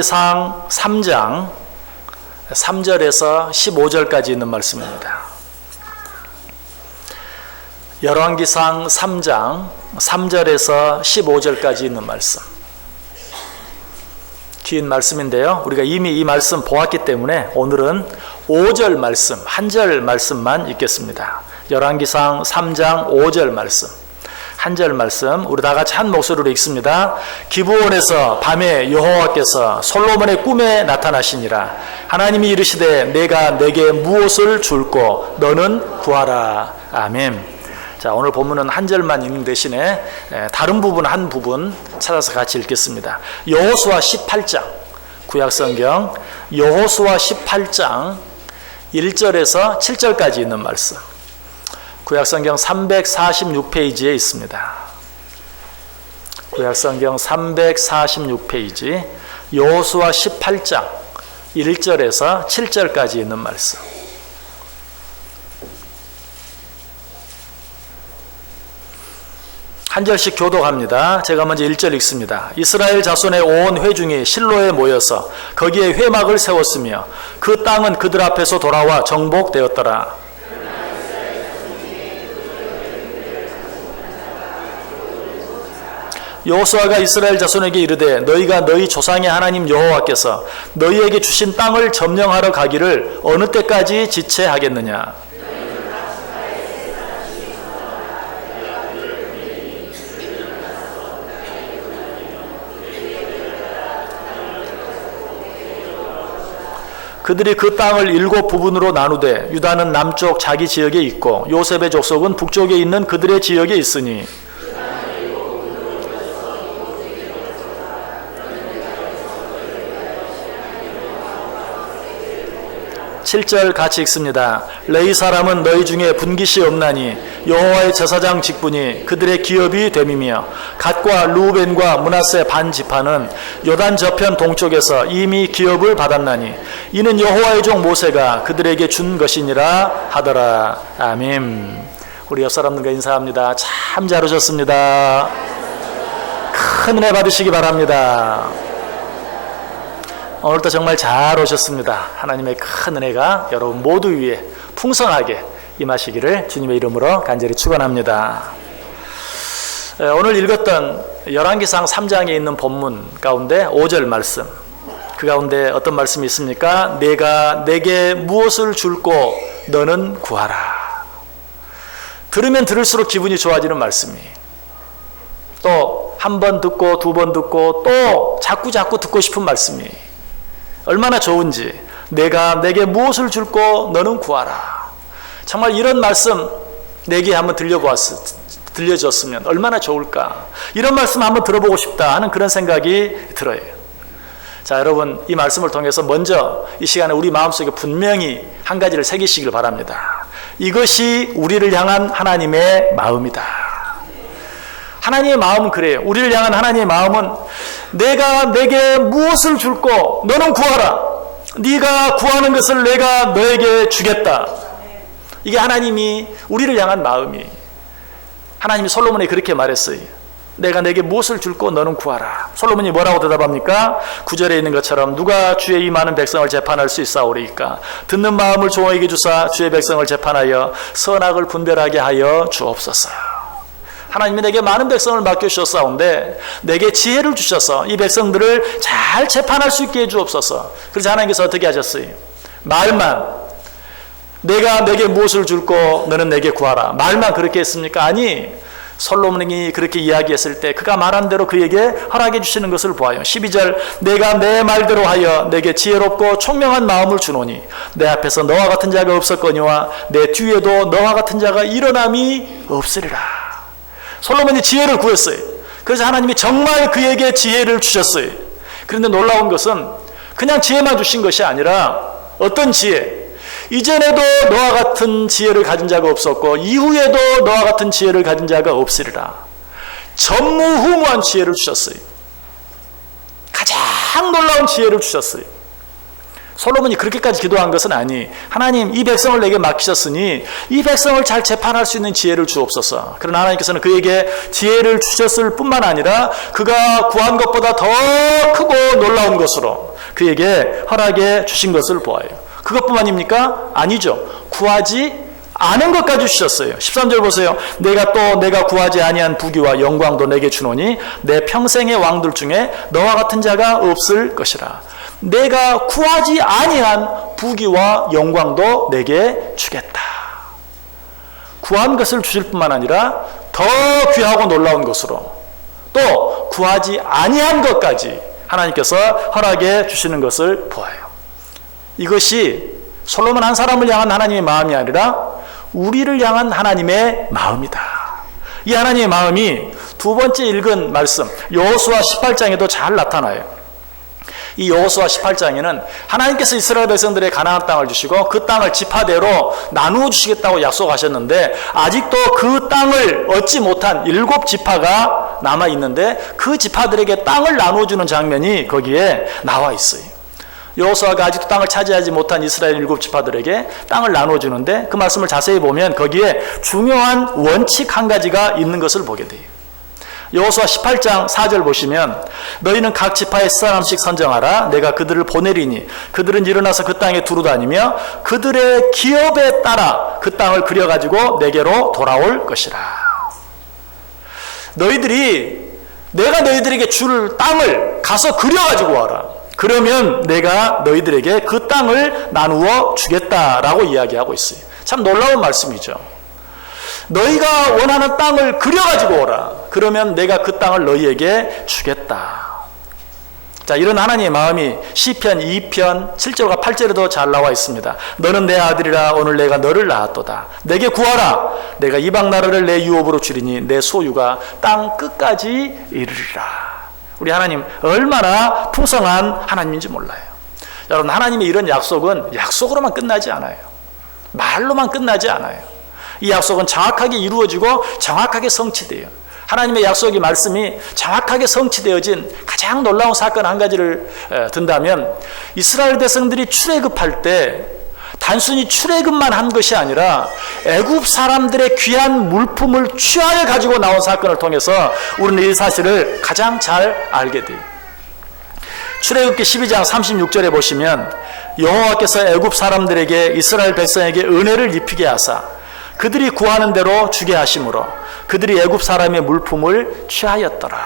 상 3장 3절에서 15절까지 있는 말씀입니다. 열왕기상 3장 3절에서 15절까지 있는 말씀. 긴 말씀인데요. 우리가 이미 이 말씀 보았기 때문에 오늘은 5절 말씀, 한 절 말씀만 읽겠습니다. 열왕기상 3장 5절 말씀. 한 절 말씀 우리 다 같이 한 목소리로 읽습니다. 기브온에서 밤에 여호와께서 솔로몬의 꿈에 나타나시니라. 하나님이 이르시되 내가 내게 무엇을 줄꼬 너는 구하라. 아멘. 자, 오늘 본문은 한 절만 읽는 대신에 다른 부분 한 부분 찾아서 같이 읽겠습니다. 여호수아 18장 구약성경 여호수아 18장 1절에서 7절까지 있는 말씀. 구약성경 346페이지에 있습니다. 구약성경 346페이지 여호수아 18장 1절에서 7절까지 있는 말씀. 한 절씩 교독합니다. 제가 먼저 1절 읽습니다. 이스라엘 자손의 온 회중이 실로에 모여서 거기에 회막을 세웠으며 그 땅은 그들 앞에서 돌아와 정복되었더라. 여호수아가 이스라엘 자손에게 이르되 너희가 너희 조상의 하나님 여호와께서 너희에게 주신 땅을 점령하러 가기를 어느 때까지 지체하겠느냐. 그들이 그 땅을 7 부분으로 나누되 유다는 남쪽 자기 지역에 있고 요셉의 족속은 북쪽에 있는 그들의 지역에 있으니 7절 같이 읽습니다. 레위 사람은 너희 중에 분깃이 없나니 여호와의 제사장 직분이 그들의 기업이 됨이며 갓과 루벤과 므낫세 반 지파는 요단 저편 동쪽에서 이미 기업을 받았나니 이는 여호와의 종 모세가 그들에게 준 것이니라 하더라. 아멘. 우리 옆 사람들과 인사합니다. 참 잘 오셨습니다. 큰 은혜 받으시기 바랍니다. 오늘도 정말 잘 오셨습니다. 하나님의 큰 은혜가 여러분 모두 위에 풍성하게 임하시기를 주님의 이름으로 간절히 축원합니다. 오늘 읽었던 열왕기상 3장에 있는 본문 가운데 5절 말씀, 그 가운데 어떤 말씀이 있습니까? 내가 내게 무엇을 줄꼬 너는 구하라. 들으면 들을수록 기분이 좋아지는 말씀이, 또 한 번 듣고 두 번 듣고 또 자꾸 듣고 싶은 말씀이 얼마나 좋은지. 내가 내게 무엇을 줄꼬 너는 구하라. 정말 이런 말씀 내게 한번 들려줬으면 얼마나 좋을까. 이런 말씀 한번 들어보고 싶다 하는 그런 생각이 들어요. 자, 여러분 이 말씀을 통해서 먼저 이 시간에 우리 마음속에 분명히 한 가지를 새기시길 바랍니다. 이것이 우리를 향한 하나님의 마음이다. 하나님의 마음은 그래요. 우리를 향한 하나님의 마음은 내가 내게 무엇을 줄꼬 너는 구하라. 네가 구하는 것을 내가 너에게 주겠다. 이게 하나님이 우리를 향한 마음이. 하나님이 솔로몬에게 그렇게 말했어요. 내가 내게 무엇을 줄꼬 너는 구하라. 솔로몬이 뭐라고 대답합니까? 9절에 있는 것처럼 누가 주의 이 많은 백성을 재판할 수 있사오리이까. 듣는 마음을 종에게 주사 주의 백성을 재판하여 선악을 분별하게 하여 주옵소서. 하나님이 내게 많은 백성을 맡겨주셨사온데 내게 지혜를 주셔서 이 백성들을 잘 재판할 수 있게 해주옵소서. 그래서 하나님께서 어떻게 하셨어요? 말만, 내가 내게 무엇을 줄꼬 너는 내게 구하라. 말만 그렇게 했습니까? 아니, 솔로몬이 그렇게 이야기했을 때 그가 말한 대로 그에게 허락해 주시는 것을 보아요. 12절 내가 내 말대로 하여 내게 지혜롭고 총명한 마음을 주노니 내 앞에서 너와 같은 자가 없었거니와 내 뒤에도 너와 같은 자가 일어남이 없으리라. 솔로몬이 지혜를 구했어요. 그래서 하나님이 정말 그에게 지혜를 주셨어요. 그런데 놀라운 것은 그냥 지혜만 주신 것이 아니라 어떤 지혜? 이전에도 너와 같은 지혜를 가진 자가 없었고 이후에도 너와 같은 지혜를 가진 자가 없으리라. 전무후무한 지혜를 주셨어요. 가장 놀라운 지혜를 주셨어요. 솔로몬이 그렇게까지 기도한 것은 아니. 하나님, 이 백성을 내게 맡기셨으니 이 백성을 잘 재판할 수 있는 지혜를 주옵소서. 그러나 하나님께서는 그에게 지혜를 주셨을 뿐만 아니라 그가 구한 것보다 더 크고 놀라운 것으로 그에게 허락해 주신 것을 보아요. 그것뿐만입니까? 아니죠. 구하지 않은 것까지 주셨어요. 13절 보세요. 내가 구하지 아니한 부귀와 영광도 내게 주노니 내 평생의 왕들 중에 너와 같은 자가 없을 것이라. 내가 구하지 아니한 부귀와 영광도 내게 주겠다. 구한 것을 주실 뿐만 아니라 더 귀하고 놀라운 것으로 또 구하지 아니한 것까지 하나님께서 허락해 주시는 것을 보아요. 이것이 솔로몬 한 사람을 향한 하나님의 마음이 아니라 우리를 향한 하나님의 마음이다. 이 하나님의 마음이 두 번째 읽은 말씀 여호수아 18장에도 잘 나타나요. 이 여호수아 18장에는 하나님께서 이스라엘 백성들의 가나안 땅을 주시고 그 땅을 지파대로 나누어 주시겠다고 약속하셨는데 아직도 그 땅을 얻지 못한 7지파가 남아 있는데 그 지파들에게 땅을 나누어 주는 장면이 거기에 나와 있어요. 여호수아가 아직도 땅을 차지하지 못한 이스라엘 7지파들에게 땅을 나누어 주는데 그 말씀을 자세히 보면 거기에 중요한 원칙 한 가지가 있는 것을 보게 돼요. 여호수아 18장 4절 보시면 너희는 각 지파에 사람씩 선정하라. 내가 그들을 보내리니 그들은 일어나서 그 땅에 두루 다니며 그들의 기업에 따라 그 땅을 그려가지고 내게로 돌아올 것이라. 내가 너희들에게 줄 땅을 가서 그려가지고 와라. 그러면 내가 너희들에게 그 땅을 나누어 주겠다라고 이야기하고 있어요. 참 놀라운 말씀이죠. 너희가 원하는 땅을 그려가지고 오라. 그러면 내가 그 땅을 너희에게 주겠다. 자, 이런 하나님의 마음이 시편 2편 7절과 8절에도 잘 나와 있습니다. 너는 내 아들이라 오늘 내가 너를 낳았도다. 내게 구하라. 내가 이방 나라를 내 유업으로 주리니 내 소유가 땅 끝까지 이르리라. 우리 하나님 얼마나 풍성한 하나님인지 몰라요. 여러분, 하나님의 이런 약속은 약속으로만 끝나지 않아요. 말로만 끝나지 않아요. 이 약속은 정확하게 이루어지고 정확하게 성취돼요. 하나님의 약속이 말씀이 정확하게 성취되어진 가장 놀라운 사건 한 가지를 든다면 이스라엘 백성들이 출애굽할 때 단순히 출애굽만 한 것이 아니라 애굽 사람들의 귀한 물품을 취하여 가지고 나온 사건을 통해서 우리는 이 사실을 가장 잘 알게 돼요. 출애굽기 12장 36절에 보시면 여호와께서 애굽 사람들에게 이스라엘 백성에게 은혜를 입히게 하사 그들이 구하는 대로 주게 하심으로 그들이 애굽 사람의 물품을 취하였더라.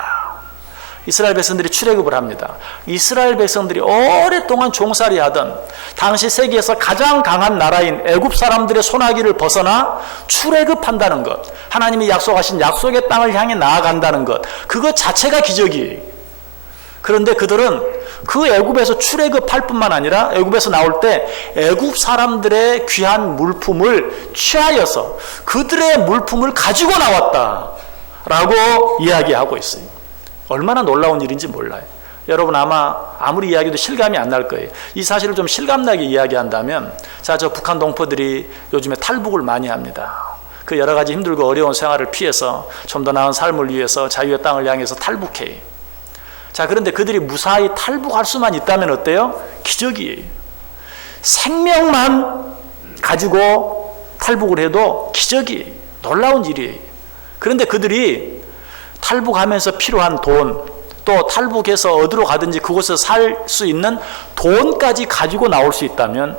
이스라엘 백성들이 출애굽을 합니다. 이스라엘 백성들이 오랫동안 종살이 하던 당시 세계에서 가장 강한 나라인 애굽 사람들의 손아귀를 벗어나 출애굽한다는 것, 하나님이 약속하신 약속의 땅을 향해 나아간다는 것, 그것 자체가 기적이에요. 그런데 그들은 그 애굽에서 출애굽할 뿐만 아니라 애굽에서 나올 때 애굽 사람들의 귀한 물품을 취하여서 그들의 물품을 가지고 나왔다라고 이야기하고 있어요. 얼마나 놀라운 일인지 몰라요. 여러분 아무리 이야기해도 실감이 안 날 거예요. 이 사실을 좀 실감나게 이야기한다면 자, 저 북한 동포들이 요즘에 탈북을 많이 합니다. 그 여러 가지 힘들고 어려운 생활을 피해서 좀 더 나은 삶을 위해서 자유의 땅을 향해서 탈북해요. 자, 그런데 그들이 무사히 탈북할 수만 있다면 어때요? 기적이에요. 생명만 가지고 탈북을 해도 기적이에요. 놀라운 일이에요. 그런데 그들이 탈북하면서 필요한 돈, 또 탈북해서 어디로 가든지 그곳에서 살 수 있는 돈까지 가지고 나올 수 있다면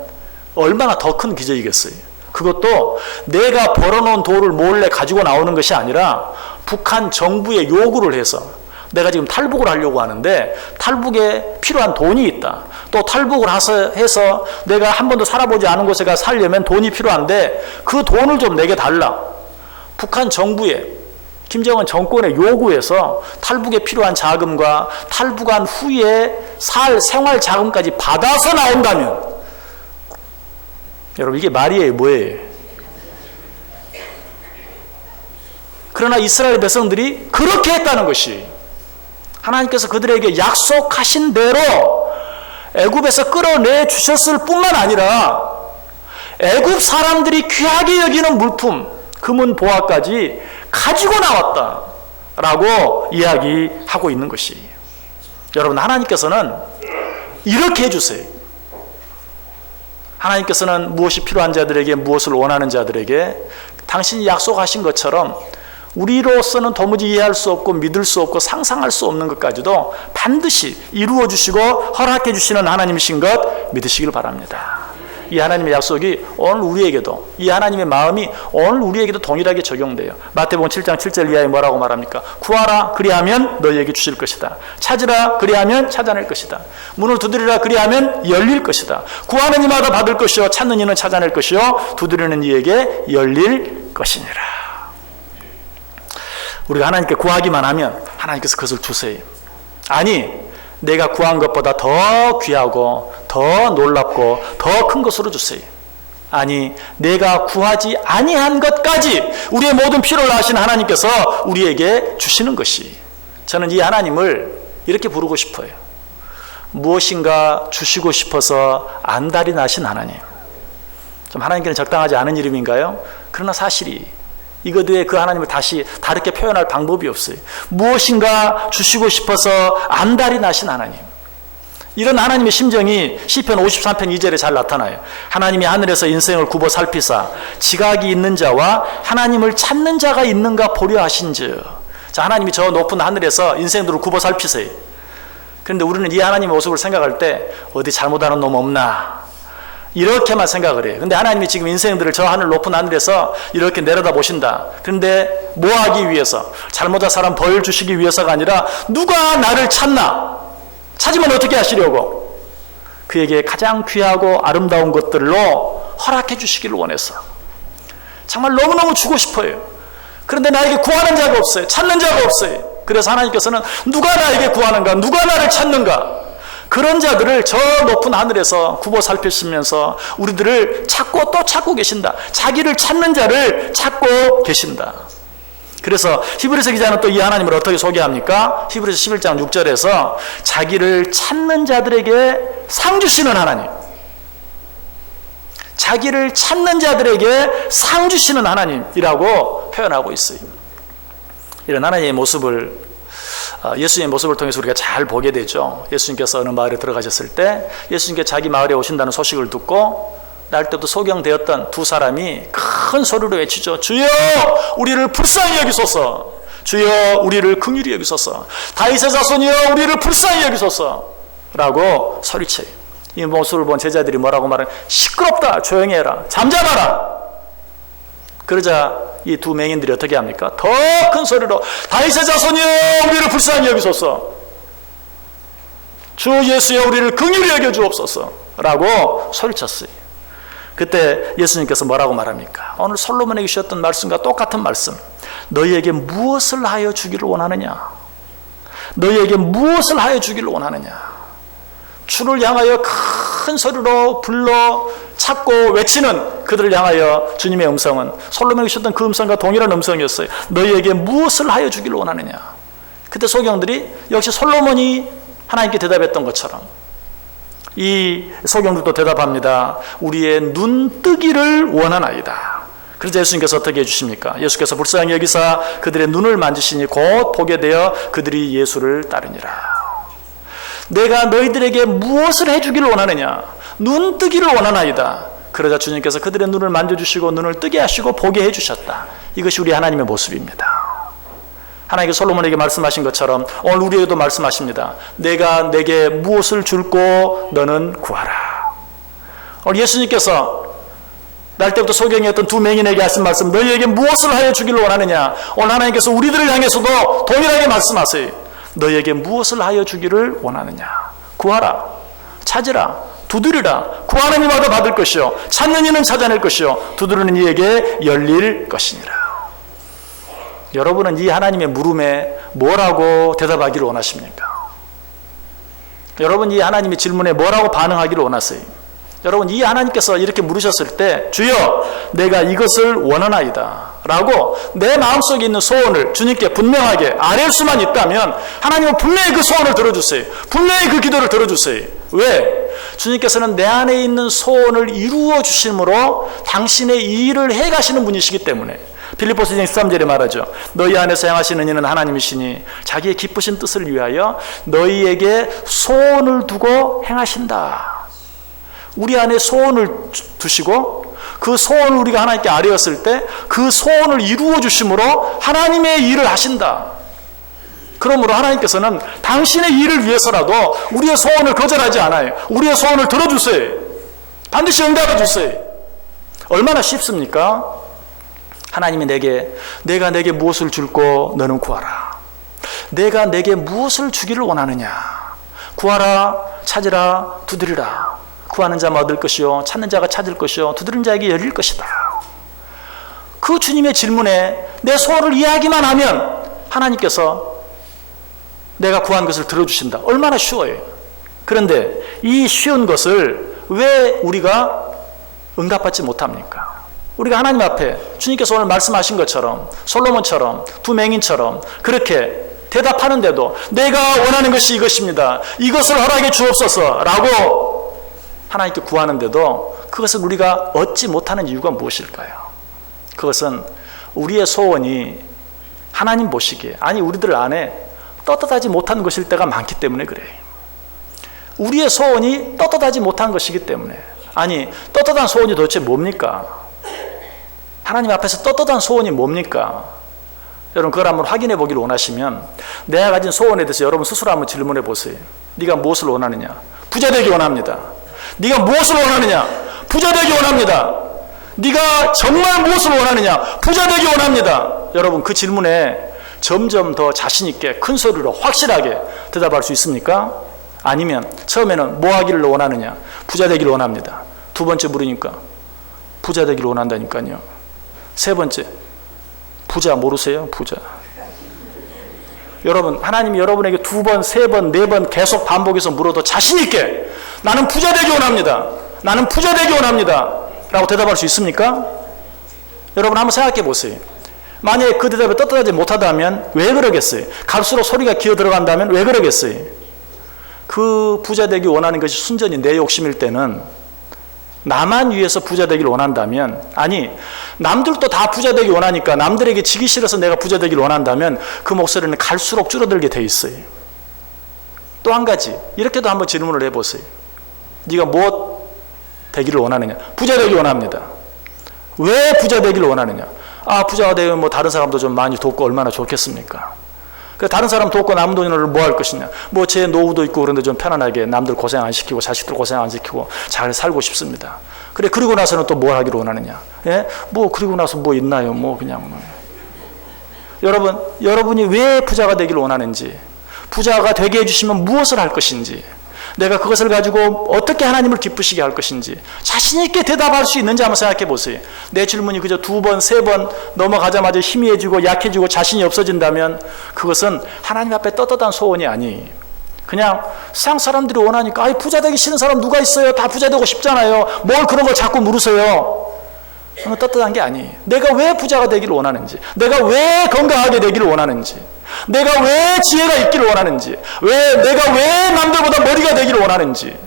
얼마나 더 큰 기적이겠어요. 그것도 내가 벌어놓은 돈을 몰래 가지고 나오는 것이 아니라 북한 정부에 요구를 해서 내가 지금 탈북을 하려고 하는데 탈북에 필요한 돈이 있다. 또 탈북을 해서 내가 한 번도 살아보지 않은 곳에 가 살려면 돈이 필요한데 그 돈을 좀 내게 달라. 북한 정부에 김정은 정권에 요구해서 탈북에 필요한 자금과 탈북한 후에 살 생활 자금까지 받아서 나온다면 여러분 이게 말이에요, 뭐예요? 그러나 이스라엘 백성들이 그렇게 했다는 것이 하나님께서 그들에게 약속하신 대로 애굽에서 끌어내 주셨을 뿐만 아니라 애굽 사람들이 귀하게 여기는 물품, 금은 보화까지 가지고 나왔다라고 이야기하고 있는 것이에요. 여러분 하나님께서는 이렇게 해주세요. 하나님께서는 무엇이 필요한 자들에게, 무엇을 원하는 자들에게 당신이 약속하신 것처럼 우리로서는 도무지 이해할 수 없고 믿을 수 없고 상상할 수 없는 것까지도 반드시 이루어 주시고 허락해 주시는 하나님이신 것 믿으시길 바랍니다. 이 하나님의 약속이 오늘 우리에게도, 이 하나님의 마음이 오늘 우리에게도 동일하게 적용돼요. 마태복음 7장 7절 이하에 뭐라고 말합니까? 구하라 그리하면 너희에게 주실 것이다. 찾으라 그리하면 찾아낼 것이다. 문을 두드리라 그리하면 열릴 것이다. 구하는 이마다 받을 것이요 찾는 이는 찾아낼 것이요 두드리는 이에게 열릴 것이니라. 우리가 하나님께 구하기만 하면 하나님께서 그것을 주세요. 아니, 내가 구한 것보다 더 귀하고 더 놀랍고 더 큰 것으로 주세요. 아니, 내가 구하지 아니한 것까지 우리의 모든 필요를 아시는 하나님께서 우리에게 주시는 것이, 저는 이 하나님을 이렇게 부르고 싶어요. 무엇인가 주시고 싶어서 안달이 나신 하나님. 좀 하나님께는 적당하지 않은 이름인가요? 그러나 사실이 이것 외에 그 하나님을 다시 다르게 표현할 방법이 없어요. 무엇인가 주시고 싶어서 안달이 나신 하나님. 이런 하나님의 심정이 시편 53편 2절에 잘 나타나요. 하나님이 하늘에서 인생을 굽어 살피사 지각이 있는 자와 하나님을 찾는 자가 있는가 보려 하신즉. 자, 하나님이 저 높은 하늘에서 인생들을 굽어 살피세요. 그런데 우리는 이 하나님의 모습을 생각할 때 어디 잘못하는 놈 없나, 이렇게만 생각을 해요. 근데 하나님이 지금 인생들을 저 하늘 높은 하늘에서 이렇게 내려다 보신다. 그런데 뭐 하기 위해서? 잘못한 사람 벌 주시기 위해서가 아니라 누가 나를 찾나? 찾으면 어떻게 하시려고? 그에게 가장 귀하고 아름다운 것들로 허락해 주시기를 원해서 정말 너무너무 주고 싶어요. 그런데 나에게 구하는 자가 없어요. 찾는 자가 없어요. 그래서 하나님께서는 누가 나에게 구하는가? 누가 나를 찾는가? 그런 자들을 저 높은 하늘에서 굽어 살피시면서 우리들을 찾고 또 찾고 계신다. 자기를 찾는 자를 찾고 계신다. 그래서 히브리서 기자는 또 이 하나님을 어떻게 소개합니까? 히브리서 11장 6절에서 자기를 찾는 자들에게 상 주시는 하나님, 자기를 찾는 자들에게 상 주시는 하나님이라고 표현하고 있어요. 이런 하나님의 모습을, 예수님의 모습을 통해서 우리가 잘 보게 되죠. 예수님께서 어느 마을에 들어가셨을 때 예수님께 자기 마을에 오신다는 소식을 듣고 날 때부터 소경되었던 두 사람이 큰 소리로 외치죠. 주여 우리를 불쌍히 여기소서. 주여 우리를 긍휼히 여기소서. 다윗의 자손이여 우리를 불쌍히 여기소서 라고 소리쳐요. 이 모습을 본 제자들이 뭐라고 말하냐? 시끄럽다, 조용히 해라, 잠잠하라. 그러자 이 두 맹인들이 어떻게 합니까? 더 큰 소리로 다윗의 자손이여 우리를 불쌍히 여기소서. 주 예수여 우리를 긍휼히 여겨 주옵소서 라고 소리쳤어요. 그때 예수님께서 뭐라고 말합니까? 오늘 솔로몬에게 주셨던 말씀과 똑같은 말씀. 너희에게 무엇을 하여 주기를 원하느냐? 너희에게 무엇을 하여 주기를 원하느냐? 주를 향하여 큰 소리로 불러 찾고 외치는 그들을 향하여 주님의 음성은 솔로몬에게 주셨던 그 음성과 동일한 음성이었어요. 너희에게 무엇을 하여 주기를 원하느냐? 그때 소경들이 역시 솔로몬이 하나님께 대답했던 것처럼 이 소경들도 대답합니다. 우리의 눈뜨기를 원하나이다. 그래서 예수님께서 어떻게 해주십니까? 예수께서 불쌍히 여기사 그들의 눈을 만지시니 곧 보게 되어 그들이 예수를 따르니라. 내가 너희들에게 무엇을 해주기를 원하느냐? 눈뜨기를 원하나이다. 그러자 주님께서 그들의 눈을 만져주시고 눈을 뜨게 하시고 보게 해주셨다. 이것이 우리 하나님의 모습입니다. 하나님께서 솔로몬에게 말씀하신 것처럼 오늘 우리에게도 말씀하십니다. 내가 내게 무엇을 줄고 너는 구하라. 오늘 예수님께서 날 때부터 소경이었던 두 맹인에게 하신 말씀, 너희에게 무엇을 하여 주기를 원하느냐? 오늘 하나님께서 우리들을 향해서도 동일하게 말씀하세요. 너희에게 무엇을 하여 주기를 원하느냐? 구하라, 찾으라, 두드리라. 구하는 이마다 받을 것이요 찾는 이는 찾아낼 것이요 두드리는 이에게 열릴 것이니라. 여러분은 이 하나님의 물음에 뭐라고 대답하기를 원하십니까? 여러분 이 하나님의 질문에 뭐라고 반응하기를 원하세요? 여러분 이 하나님께서 이렇게 물으셨을 때 주여 내가 이것을 원하나이다 라고 내 마음속에 있는 소원을 주님께 분명하게 아뢰을 수만 있다면 하나님은 분명히 그 소원을 들어주세요. 분명히 그 기도를 들어주세요. 왜? 주님께서는 내 안에 있는 소원을 이루어 주심으로 당신의 이 일을 해가시는 분이시기 때문에 빌립보서 2장 13절에 말하죠. 너희 안에서 행하시는 이는 하나님이시니 자기의 기쁘신 뜻을 위하여 너희에게 소원을 두고 행하신다. 우리 안에 소원을 두시고 그 소원을 우리가 하나님께 아뢰었을 때 그 소원을 이루어 주심으로 하나님의 일을 하신다. 그러므로 하나님께서는 당신의 일을 위해서라도 우리의 소원을 거절하지 않아요. 우리의 소원을 들어주세요. 반드시 응답해 주세요. 얼마나 쉽습니까? 하나님이 내가 내게 무엇을 줄고 너는 구하라. 내가 내게 무엇을 주기를 원하느냐. 구하라, 찾으라, 두드리라. 구하는 자만 얻을 것이요 찾는 자가 찾을 것이요 두드리는 자에게 열릴 것이다. 그 주님의 질문에 내 소원을 이야기만 하면 하나님께서 내가 구한 것을 들어주신다. 얼마나 쉬워요. 그런데 이 쉬운 것을 왜 우리가 응답받지 못합니까? 우리가 하나님 앞에 주님께서 오늘 말씀하신 것처럼 솔로몬처럼 두 맹인처럼 그렇게 대답하는데도 내가 원하는 것이 이것입니다. 이것을 허락해 주옵소서 라고 하나님께 구하는데도 그것을 우리가 얻지 못하는 이유가 무엇일까요? 그것은 우리의 소원이 하나님 보시기에 아니 우리들 안에 떳떳하지 못한 것일 때가 많기 때문에 그래요. 우리의 소원이 떳떳하지 못한 것이기 때문에 아니 떳떳한 소원이 도대체 뭡니까? 하나님 앞에서 떳떳한 소원이 뭡니까? 여러분 그걸 한번 확인해 보기를 원하시면 내가 가진 소원에 대해서 여러분 스스로 한번 질문해 보세요. 네가 무엇을 원하느냐? 부자 되기 원합니다. 네가 무엇을 원하느냐? 부자 되기 원합니다. 네가 정말 무엇을 원하느냐? 부자 되기 원합니다. 여러분 그 질문에 점점 더 자신 있게 큰 소리로 확실하게 대답할 수 있습니까? 아니면 처음에는 뭐 하기를 원하느냐? 부자 되기를 원합니다. 두 번째 물으니까 부자 되기를 원한다니까요. 세 번째 부자 모르세요? 부자. 여러분 하나님이 여러분에게 두 번, 세 번, 네 번 계속 반복해서 물어도 자신 있게 나는 부자 되기 원합니다. 나는 부자 되기 원합니다. 라고 대답할 수 있습니까? 여러분 한번 생각해 보세요. 만약에 그 대답에 떳떳하지 못하다면 왜 그러겠어요? 갈수록 소리가 기어 들어간다면 왜 그러겠어요? 그 부자 되기 원하는 것이 순전히 내 욕심일 때는 나만 위해서 부자 되기를 원한다면 아니 남들도 다 부자 되기 원하니까 남들에게 지기 싫어서 내가 부자 되기를 원한다면 그 목소리는 갈수록 줄어들게 돼 있어요. 또 한 가지 이렇게도 한번 질문을 해보세요. 네가 무엇 되기를 원하느냐? 부자 되기 원합니다. 왜 부자 되기를 원하느냐? 아 부자가 되면 뭐 다른 사람도 좀 많이 돕고 얼마나 좋겠습니까? 다른 사람 돕고 남은 돈을 뭐 할 것이냐? 뭐 제 노후도 있고 그런데 좀 편안하게 남들 고생 안 시키고 자식들 고생 안 시키고 잘 살고 싶습니다. 그래 그리고 나서는 또 뭘 하기를 원하느냐? 예? 뭐 그리고 나서 뭐 있나요? 뭐 그냥 여러분이 왜 부자가 되기를 원하는지 부자가 되게 해주시면 무엇을 할 것인지 내가 그것을 가지고 어떻게 하나님을 기쁘시게 할 것인지 자신 있게 대답할 수 있는지 한번 생각해 보세요. 내 질문이 그저 두 번, 세 번 넘어가자마자 희미해지고 약해지고 자신이 없어진다면 그것은 하나님 앞에 떳떳한 소원이 아니 그냥 세상 사람들이 원하니까 아이 부자 되기 싫은 사람 누가 있어요? 다 부자 되고 싶잖아요. 뭘 그런 걸 자꾸 물으세요? 그건 떳떳한 게 아니에요. 내가 왜 부자가 되기를 원하는지 내가 왜 건강하게 되기를 원하는지 내가 왜 지혜가 있기를 원하는지 내가 왜 남들보다 머리가 되기를 원하는지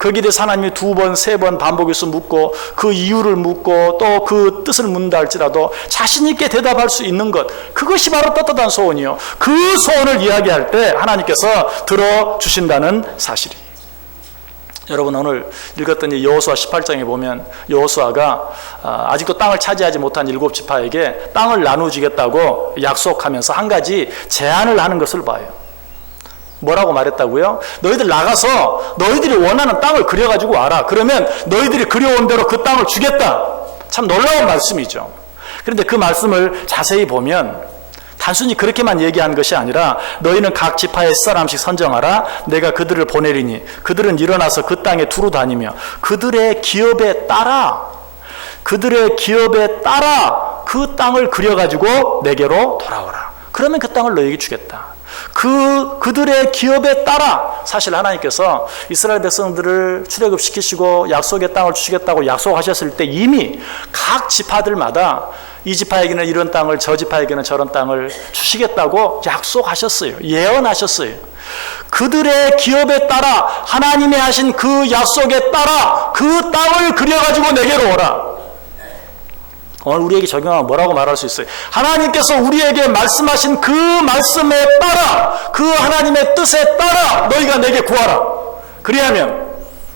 거기에 대해서 하나님이 두 번, 세 번 반복해서 묻고 그 이유를 묻고 또 그 뜻을 묻는다 할지라도 자신 있게 대답할 수 있는 것 그것이 바로 떳떳한 소원이요. 그 소원을 이야기할 때 하나님께서 들어주신다는 사실이 여러분 오늘 읽었던 여호수아 18장에 보면 여호수아가 아직도 땅을 차지하지 못한 7지파에게 땅을 나눠주겠다고 약속하면서 한 가지 제안을 하는 것을 봐요. 뭐라고 말했다고요? 너희들 나가서 너희들이 원하는 땅을 그려가지고 와라. 그러면 너희들이 그려온 대로 그 땅을 주겠다. 참 놀라운 말씀이죠. 그런데 그 말씀을 자세히 보면 단순히 그렇게만 얘기한 것이 아니라 너희는 각 지파의 사람씩 선정하라. 내가 그들을 보내리니 그들은 일어나서 그 땅에 두루 다니며 그들의 기업에 따라 그 땅을 그려가지고 내게로 돌아오라. 그러면 그 땅을 너희에게 주겠다. 그들의 기업에 따라 사실 하나님께서 이스라엘 백성들을 출애굽시키시고 약속의 땅을 주시겠다고 약속하셨을 때 이미 각 지파들마다 이 지파에게는 이런 땅을 저 지파에게는 저런 땅을 주시겠다고 약속하셨어요. 예언하셨어요. 그들의 기업에 따라 하나님이 하신 그 약속에 따라 그 땅을 그려가지고 내게로 오라. 오늘 우리에게 적용하면 뭐라고 말할 수 있어요? 하나님께서 우리에게 말씀하신 그 말씀에 따라 그 하나님의 뜻에 따라 너희가 내게 구하라. 그리하면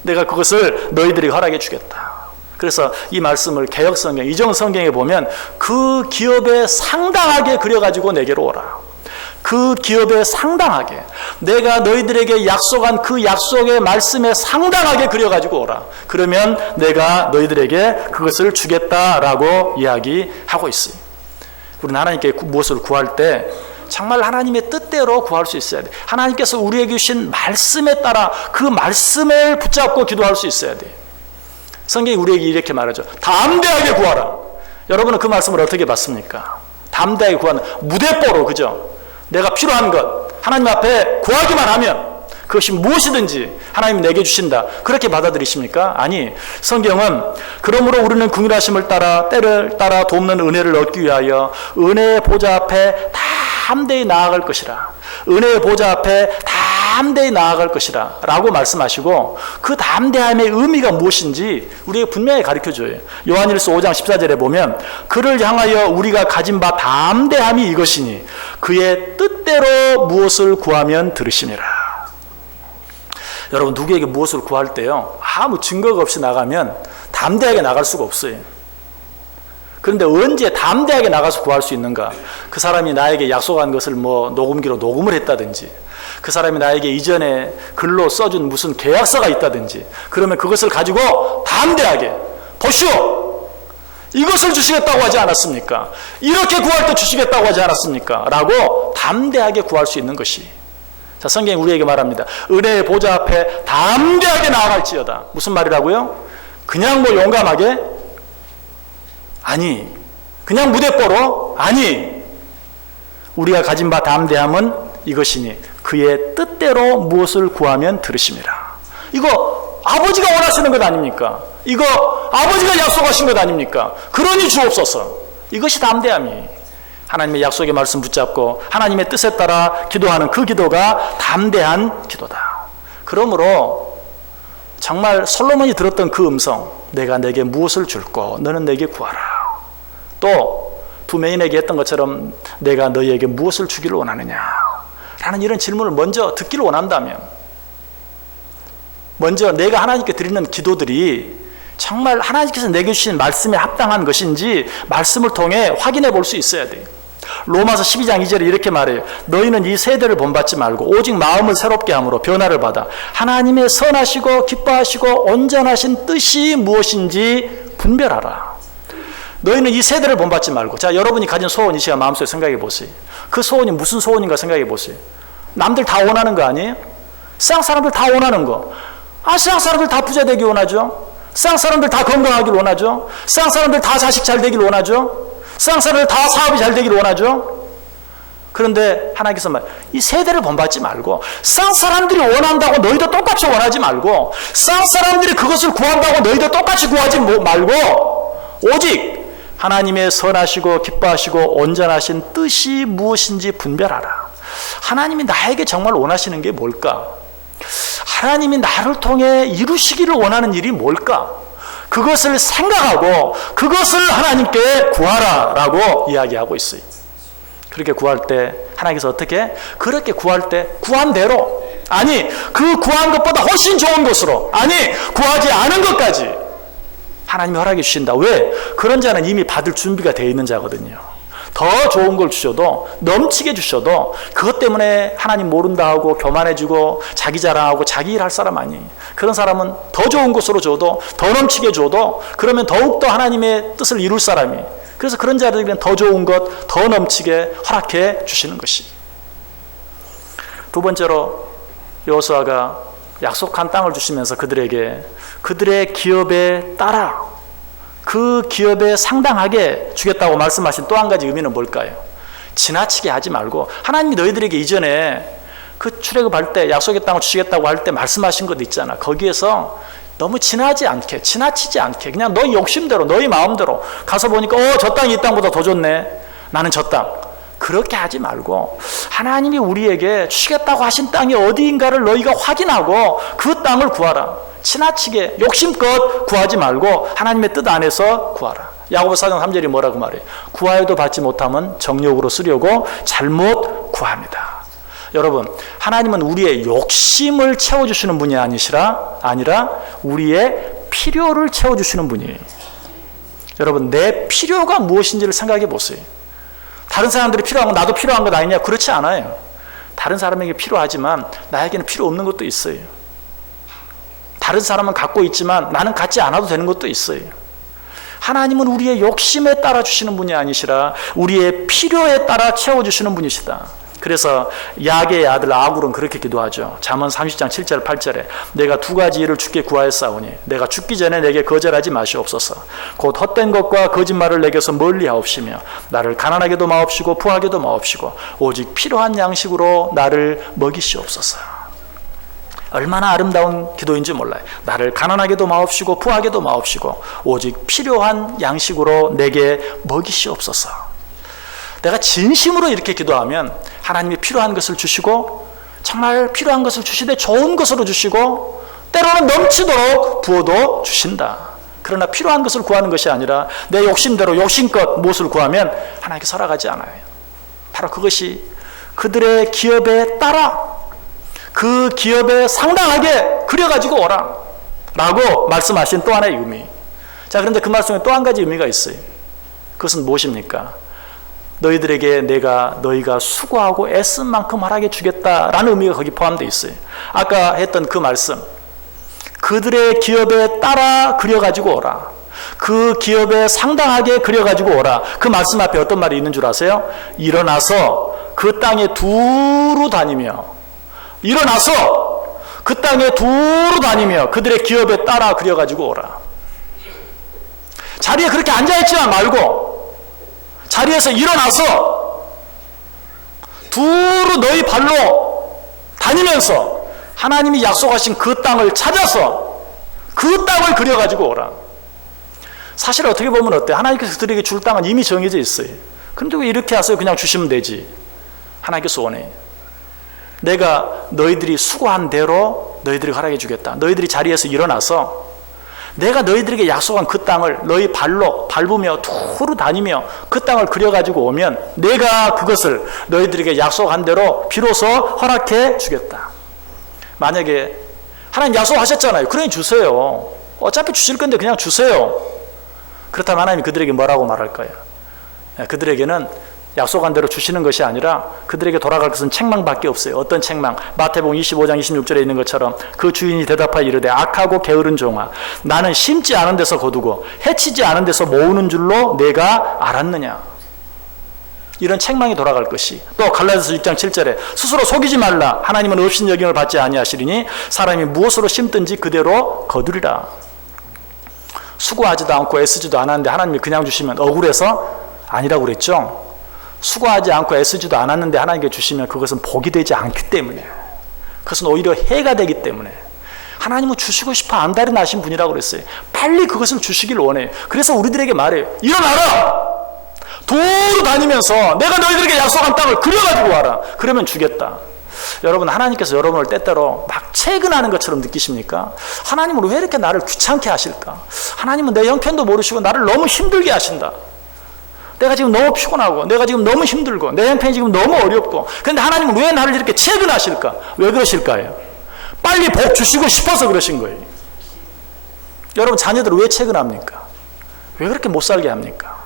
내가 그것을 너희들에게 허락해 주겠다. 그래서 이 말씀을 개역성경, 이정성경에 보면 그 기업에 상당하게 그려가지고 내게로 오라. 그 기업에 상당하게, 내가 너희들에게 약속한 그 약속의 말씀에 상당하게 그려가지고 오라. 그러면 내가 너희들에게 그것을 주겠다라고 이야기하고 있어요. 우리는 하나님께 무엇을 구할 때 정말 하나님의 뜻대로 구할 수 있어야 돼. 하나님께서 우리에게 주신 말씀에 따라 그 말씀을 붙잡고 기도할 수 있어야 돼. 성경이 우리에게 이렇게 말하죠. 담대하게 구하라. 여러분은 그 말씀을 어떻게 받습니까? 담대하게 구하는 무대뽀로, 그죠? 내가 필요한 것 하나님 앞에 구하기만 하면 그것이 무엇이든지 하나님이 내게 주신다. 그렇게 받아들이십니까? 아니, 성경은 그러므로 우리는 긍휼하심을 따라 때를 따라 돕는 은혜를 얻기 위하여 은혜의 보좌 앞에 담대히 나아갈 것이라. 은혜의 보좌 앞에 담대히 나아갈 것이라 라고 말씀하시고, 그 담대함의 의미가 무엇인지 우리에게 분명히 가르쳐줘요. 요한일서 5장 14절에 보면 그를 향하여 우리가 가진 바 담대함이 이것이니 그의 뜻대로 무엇을 구하면 들으시니라. 여러분, 누구에게 무엇을 구할 때요, 아무 증거가 없이 나가면 담대하게 나갈 수가 없어요. 그런데 언제 담대하게 나가서 구할 수 있는가? 그 사람이 나에게 약속한 것을 녹음기로 녹음을 했다든지, 그 사람이 나에게 이전에 글로 써준 무슨 계약서가 있다든지, 그러면 그것을 가지고 담대하게, 보시오! 이것을 주시겠다고 하지 않았습니까? 이렇게 구할 때 주시겠다고 하지 않았습니까? 라고 담대하게 구할 수 있는 것이, 자, 성경이 우리에게 말합니다. 은혜의 보좌 앞에 담대하게 나아갈지어다. 무슨 말이라고요? 그냥 용감하게? 아니. 그냥 무대뽀로? 아니. 우리가 가진 바 담대함은 이것이니 그의 뜻대로 무엇을 구하면 들으심이라. 이거 아버지가 원하시는 것 아닙니까? 이거 아버지가 약속하신 것 아닙니까? 그러니 주옵소서. 이것이 담대함이, 하나님의 약속의 말씀 붙잡고 하나님의 뜻에 따라 기도하는 그 기도가 담대한 기도다. 그러므로 정말 솔로몬이 들었던 그 음성, 내가 내게 무엇을 줄고 너는 내게 구하라. 또 두 메인에게 했던 것처럼 내가 너희에게 무엇을 주기를 원하느냐 라는 이런 질문을 먼저 듣기를 원한다면, 먼저 내가 하나님께 드리는 기도들이 정말 하나님께서 내게 주신 말씀에 합당한 것인지 말씀을 통해 확인해 볼 수 있어야 돼요. 로마서 12장 2절에 이렇게 말해요. 너희는 이 세대를 본받지 말고 오직 마음을 새롭게 함으로 변화를 받아 하나님의 선하시고 기뻐하시고 온전하신 뜻이 무엇인지 분별하라. 너희는 이 세대를 본받지 말고, 자, 여러분이 가진 소원 이 시간 마음속에 생각해 보세요. 그 소원이 무슨 소원인가 생각해 보세요. 남들 다 원하는 거 아니에요? 세상 사람들 다 원하는 거. 세상 사람들 다 부자 되기 원하죠. 세상 사람들 다 건강하길 원하죠. 세상 사람들 다 자식 잘 되길 원하죠. 세상 사람들 다 사업이 잘 되길 원하죠. 그런데 하나님께서 이 세대를 본받지 말고, 세상 사람들이 원한다고 너희도 똑같이 원하지 말고, 세상 사람들이 그것을 구한다고 너희도 똑같이 구하지 말고, 오직 하나님의 선하시고 기뻐하시고 온전하신 뜻이 무엇인지 분별하라. 하나님이 나에게 정말 원하시는 게 뭘까? 하나님이 나를 통해 이루시기를 원하는 일이 뭘까? 그것을 생각하고 그것을 하나님께 구하라 라고 이야기하고 있어요. 그렇게 구할 때 하나님께서 어떻게? 그렇게 구할 때 구한 대로, 아니 그 구한 것보다 훨씬 좋은 것으로, 아니 구하지 않은 것까지 하나님이 허락해 주신다. 왜? 그런 자는 이미 받을 준비가 되어 있는 자거든요. 더 좋은 걸 주셔도, 넘치게 주셔도 그것 때문에 하나님 모른다 하고 교만해지고 자기 자랑하고 자기 일할 사람 아니에요. 그런 사람은 더 좋은 것으로 줘도, 더 넘치게 줘도 그러면 더욱더 하나님의 뜻을 이룰 사람이, 그래서 그런 자들에게는 더 좋은 것, 더 넘치게 허락해 주시는 것이. 두 번째로 여호수아가 약속한 땅을 주시면서 그들에게 그들의 기업에 따라 그 기업에 상당하게 주겠다고 말씀하신 또 한 가지 의미는 뭘까요? 지나치게 하지 말고, 하나님이 너희들에게 이전에 그 출애굽할 때 약속의 땅을 주시겠다고 할 때 말씀하신 것 있잖아. 거기에서 너무 지나치지 않게 그냥 너희 욕심대로, 너희 마음대로 가서 보니까 저 땅이 이 땅보다 더 좋네, 나는 저 땅, 그렇게 하지 말고 하나님이 우리에게 주시겠다고 하신 땅이 어디인가를 너희가 확인하고 그 땅을 구하라. 지나치게 욕심껏 구하지 말고 하나님의 뜻 안에서 구하라. 야고보서 4장 3절이 뭐라고 말해요? 구하여도 받지 못하면 정욕으로 쓰려고 잘못 구합니다. 여러분, 하나님은 우리의 욕심을 채워주시는 분이 아니라 우리의 필요를 채워주시는 분이에요. 여러분, 내 필요가 무엇인지를 생각해 보세요. 다른 사람들이 필요한 건 나도 필요한 것 아니냐? 그렇지 않아요. 다른 사람에게 필요하지만 나에게는 필요 없는 것도 있어요. 다른 사람은 갖고 있지만 나는 갖지 않아도 되는 것도 있어요. 하나님은 우리의 욕심에 따라 주시는 분이 아니시라 우리의 필요에 따라 채워주시는 분이시다. 그래서 야게의 아들 아굴은 그렇게 기도하죠. 잠언 30장 7절 8절에 내가 두 가지 일을 주께 구하였사오니 내가 죽기 전에 내게 거절하지 마시옵소서. 곧 헛된 것과 거짓말을 내게서 멀리하옵시며 나를 가난하게도 마옵시고 부하게도 마옵시고 오직 필요한 양식으로 나를 먹이시옵소서. 얼마나 아름다운 기도인지 몰라요. 나를 가난하게도 마옵시고 부하게도 마옵시고 오직 필요한 양식으로 내게 먹이시옵소서. 내가 진심으로 이렇게 기도하면 하나님이 필요한 것을 주시고 정말 필요한 것을 주시되 좋은 것으로 주시고 때로는 넘치도록 부어도 주신다. 그러나 필요한 것을 구하는 것이 아니라 내 욕심대로 욕심껏 무엇을 구하면 하나님께 설아가지 않아요. 바로 그것이 그들의 기업에 따라 그 기업에 상당하게 그려가지고 오라 라고 말씀하신 또 하나의 의미. 자, 그런데 그 말씀에 또 한 가지 의미가 있어요. 그것은 무엇입니까? 너희들에게 내가 너희가 수고하고 애쓴 만큼 허락해 주겠다라는 의미가 거기 포함되어 있어요. 아까 했던 그 말씀, 그들의 기업에 따라 그려가지고 오라, 그 기업에 상당하게 그려가지고 오라. 그 말씀 앞에 어떤 말이 있는 줄 아세요? 일어나서 그 땅에 두루 다니며, 일어나서 그 땅에 두루 다니며 그들의 기업에 따라 그려가지고 오라. 자리에 그렇게 앉아있지만 말고 자리에서 일어나서 두루 너희 발로 다니면서 하나님이 약속하신 그 땅을 찾아서 그 땅을 그려가지고 오라. 사실 어떻게 보면 어때? 하나님께서 그들에게 줄 땅은 이미 정해져 있어요. 그런데 왜 이렇게 하세요? 그냥 주시면 되지. 하나님께서 원해. 내가 너희들이 수고한 대로 너희들이 허락해 주겠다. 너희들이 자리에서 일어나서 내가 너희들에게 약속한 그 땅을 너희 발로 밟으며 두루 다니며 그 땅을 그려가지고 오면 내가 그것을 너희들에게 약속한 대로 비로소 허락해 주겠다. 만약에 하나님 약속하셨잖아요. 그러니 주세요. 어차피 주실 건데 그냥 주세요. 그렇다면 하나님이 그들에게 뭐라고 말할까요? 그들에게는 약속한 대로 주시는 것이 아니라 그들에게 돌아갈 것은 책망밖에 없어요. 어떤 책망? 마태복음 25장 26절에 있는 것처럼 그 주인이 대답하여 이르되 악하고 게으른 종아, 나는 심지 않은 데서 거두고 해치지 않은 데서 모으는 줄로 내가 알았느냐. 이런 책망이 돌아갈 것이. 또 갈라디아서 6장 7절에 스스로 속이지 말라. 하나님은 없인 여김을 받지 아니하시리니 사람이 무엇으로 심든지 그대로 거두리라. 수고하지도 않고 애쓰지도 않았는데 하나님이 그냥 주시면 억울해서 아니라고 그랬죠. 수고하지 않고 애쓰지도 않았는데 하나님께 주시면 그것은 복이 되지 않기 때문에, 그것은 오히려 해가 되기 때문에 하나님은 주시고 싶어 안달이 나신 분이라고 그랬어요. 빨리 그것을 주시길 원해요. 그래서 우리들에게 말해요. 일어나라! 도로 다니면서 내가 너희들에게 약속한 땅을 그려가지고 와라. 그러면 주겠다. 여러분, 하나님께서 여러분을 때때로 막 채근하는 것처럼 느끼십니까? 하나님은 왜 이렇게 나를 귀찮게 하실까? 하나님은 내 형편도 모르시고 나를 너무 힘들게 하신다. 내가 지금 너무 피곤하고 내가 지금 너무 힘들고 내 형편이 지금 너무 어렵고, 그런데 하나님은 왜 나를 이렇게 채근하실까? 왜 그러실까요? 빨리 복 주시고 싶어서 그러신 거예요. 여러분, 자녀들을 왜 채근합니까? 왜 그렇게 못 살게 합니까?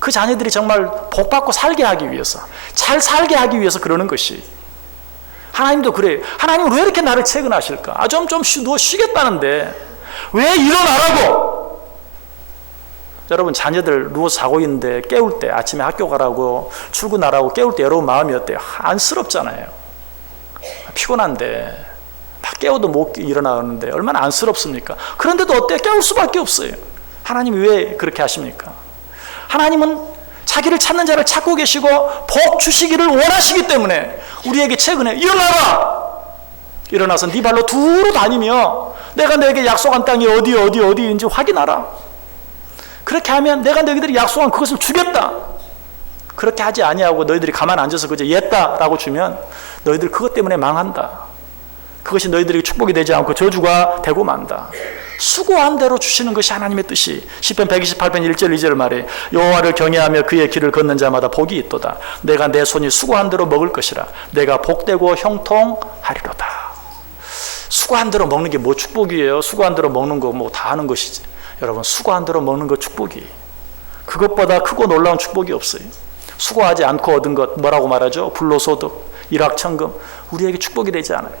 그 자녀들이 정말 복 받고 살게 하기 위해서, 잘 살게 하기 위해서 그러는 것이. 하나님도 그래요. 하나님은 왜 이렇게 나를 채근하실까? 좀 누워 쉬겠다는데 왜 일어나라고? 여러분, 자녀들 누워서 자고 있는데 깨울 때, 아침에 학교 가라고 출근하라고 깨울 때 여러분 마음이 어때요? 안쓰럽잖아요. 피곤한데 막 깨워도 못 일어나는데 얼마나 안쓰럽습니까? 그런데도 어때요? 깨울 수밖에 없어요. 하나님이 왜 그렇게 하십니까? 하나님은 자기를 찾는 자를 찾고 계시고 복 주시기를 원하시기 때문에 우리에게 최근에 일어나라! 일어나서 네 발로 두루 다니며 내가 너에게 약속한 땅이 어디인지 확인하라. 그렇게 하면 내가 너희들이 약속한 그것을 주겠다. 그렇게 하지 아니하고 너희들이 가만 앉아서 그저 옛다라고 주면 너희들 그것 때문에 망한다. 그것이 너희들에게 축복이 되지 않고 저주가 되고 만다. 수고한 대로 주시는 것이 하나님의 뜻이. 시편 128편 1절 2절 말에 여호와를 경외하며 그의 길을 걷는 자마다 복이 있도다. 내가 내 손이 수고한 대로 먹을 것이라. 내가 복되고 형통하리로다. 수고한 대로 먹는 게 뭐 축복이에요? 수고한 대로 먹는 거 뭐 다 하는 것이지. 여러분, 수고한 대로 먹는 거 축복이. 그것보다 크고 놀라운 축복이 없어요. 수고하지 않고 얻은 것 뭐라고 말하죠? 불로소득, 일확천금. 우리에게 축복이 되지 않아요.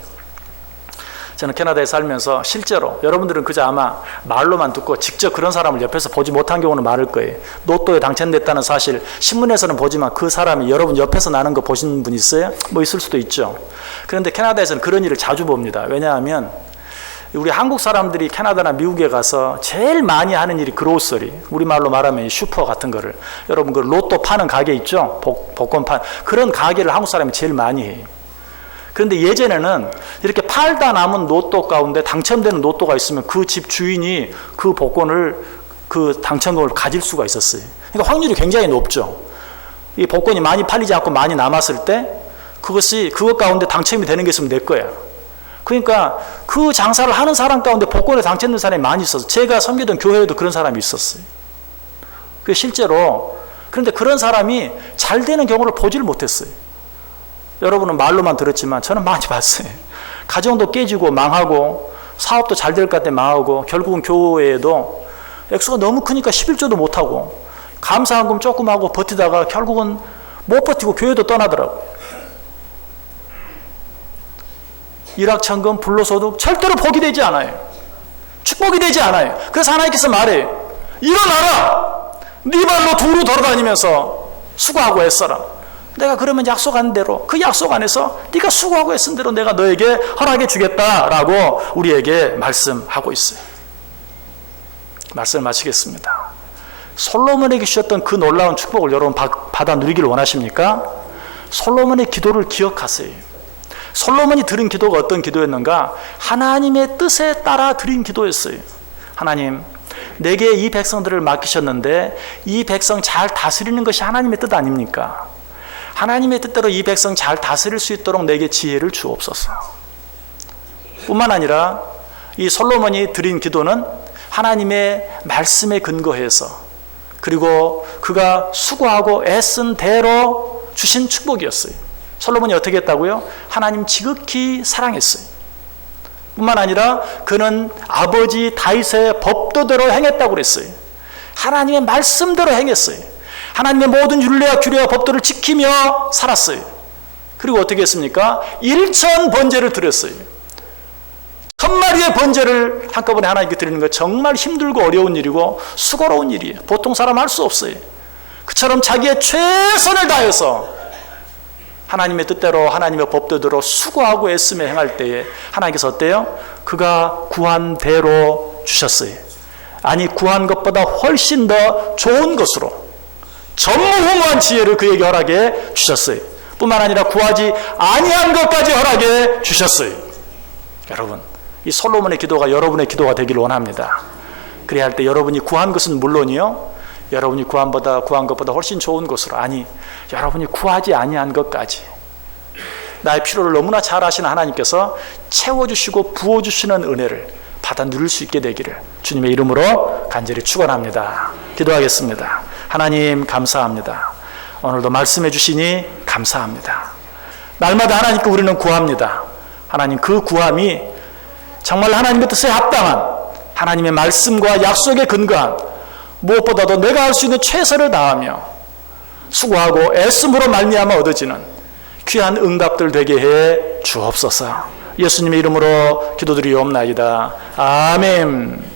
저는 캐나다에 살면서 실제로 여러분들은 그저 아마 말로만 듣고 직접 그런 사람을 옆에서 보지 못한 경우는 많을 거예요. 로또에 당첨됐다는 사실 신문에서는 보지만 그 사람이 여러분 옆에서 나는 거 보신 분 있어요? 뭐 있을 수도 있죠. 그런데 캐나다에서는 그런 일을 자주 봅니다. 왜냐하면 우리 한국 사람들이 캐나다나 미국에 가서 제일 많이 하는 일이 그로서리, 우리말로 말하면 슈퍼 같은 거를, 여러분 그 로또 파는 가게 있죠? 복권 그런 가게를 한국 사람이 제일 많이 해요. 그런데 예전에는 이렇게 팔다 남은 로또 가운데 당첨되는 로또가 있으면 그 집 주인이 그 복권을, 그 당첨금을 가질 수가 있었어요. 그러니까 확률이 굉장히 높죠. 이 복권이 많이 팔리지 않고 많이 남았을 때 그것 가운데 당첨이 되는 게 있으면 내 거야. 그러니까 그 장사를 하는 사람 가운데 복권에 당첨된 사람이 많이 있어서 제가 섬기던 교회에도 그런 사람이 있었어요. 그 실제로. 그런데 그런 사람이 잘 되는 경우를 보지를 못했어요. 여러분은 말로만 들었지만 저는 많이 봤어요. 가정도 깨지고 망하고 사업도 잘 될 것 같아 망하고 결국은 교회에도 액수가 너무 크니까 11조도 못하고 감사한금 조금 하고 버티다가 결국은 못 버티고 교회도 떠나더라고요. 일확천금, 불로소득 절대로 복이 되지 않아요. 축복이 되지 않아요. 그래서 하나님께서 말해요. 일어나라! 네 발로 두루 돌아다니면서 수고하고 애써라. 내가 그러면 약속한 대로, 그 약속 안에서 네가 수고하고 애쓴 대로 내가 너에게 허락해 주겠다라고 우리에게 말씀하고 있어요. 말씀을 마치겠습니다. 솔로몬에게 주셨던 그 놀라운 축복을 여러분 받아 누리기를 원하십니까? 솔로몬의 기도를 기억하세요. 솔로몬이 드린 기도가 어떤 기도였는가? 하나님의 뜻에 따라 드린 기도였어요. 하나님, 내게 이 백성들을 맡기셨는데 이 백성 잘 다스리는 것이 하나님의 뜻 아닙니까? 하나님의 뜻대로 이 백성 잘 다스릴 수 있도록 내게 지혜를 주옵소서. 뿐만 아니라 이 솔로몬이 드린 기도는 하나님의 말씀에 근거해서, 그리고 그가 수고하고 애쓴 대로 주신 축복이었어요. 솔로몬이 어떻게 했다고요? 하나님 지극히 사랑했어요. 뿐만 아니라 그는 아버지 다윗의 법도대로 행했다고 그랬어요. 하나님의 말씀대로 행했어요. 하나님의 모든 율례와 규례와 법도를 지키며 살았어요. 그리고 어떻게 했습니까? 1천 번제를 드렸어요. 1000마리의 번제를 한꺼번에 하나님께 드리는 거 정말 힘들고 어려운 일이고 수고로운 일이에요. 보통 사람 할 수 없어요. 그처럼 자기의 최선을 다해서 하나님의 뜻대로 하나님의 법도대로 수고하고 애쓰며 행할 때에 하나님께서 어때요? 그가 구한 대로 주셨어요. 아니, 구한 것보다 훨씬 더 좋은 것으로 전무후무한 지혜를 그에게 허락해 주셨어요. 뿐만 아니라 구하지 아니한 것까지 허락해 주셨어요. 여러분, 이 솔로몬의 기도가 여러분의 기도가 되기를 원합니다. 그래야 할 때 여러분이 구한 것은 물론이요, 여러분이 구한 것보다 훨씬 좋은 것으로, 아니 여러분이 구하지 아니한 것까지 나의 필요를 너무나 잘 아시는 하나님께서 채워주시고 부어주시는 은혜를 받아 누릴 수 있게 되기를 주님의 이름으로 간절히 축원합니다. 기도하겠습니다. 하나님 감사합니다. 오늘도 말씀해 주시니 감사합니다. 날마다 하나님께 우리는 구합니다. 하나님, 그 구함이 정말 하나님의 뜻에 합당한 하나님의 말씀과 약속에 근거한, 무엇보다도 내가 할 수 있는 최선을 다하며 수고하고 애씀으로 말미암아 얻어지는 귀한 응답들 되게 해 주옵소서. 예수님의 이름으로 기도드리옵나이다. 아멘.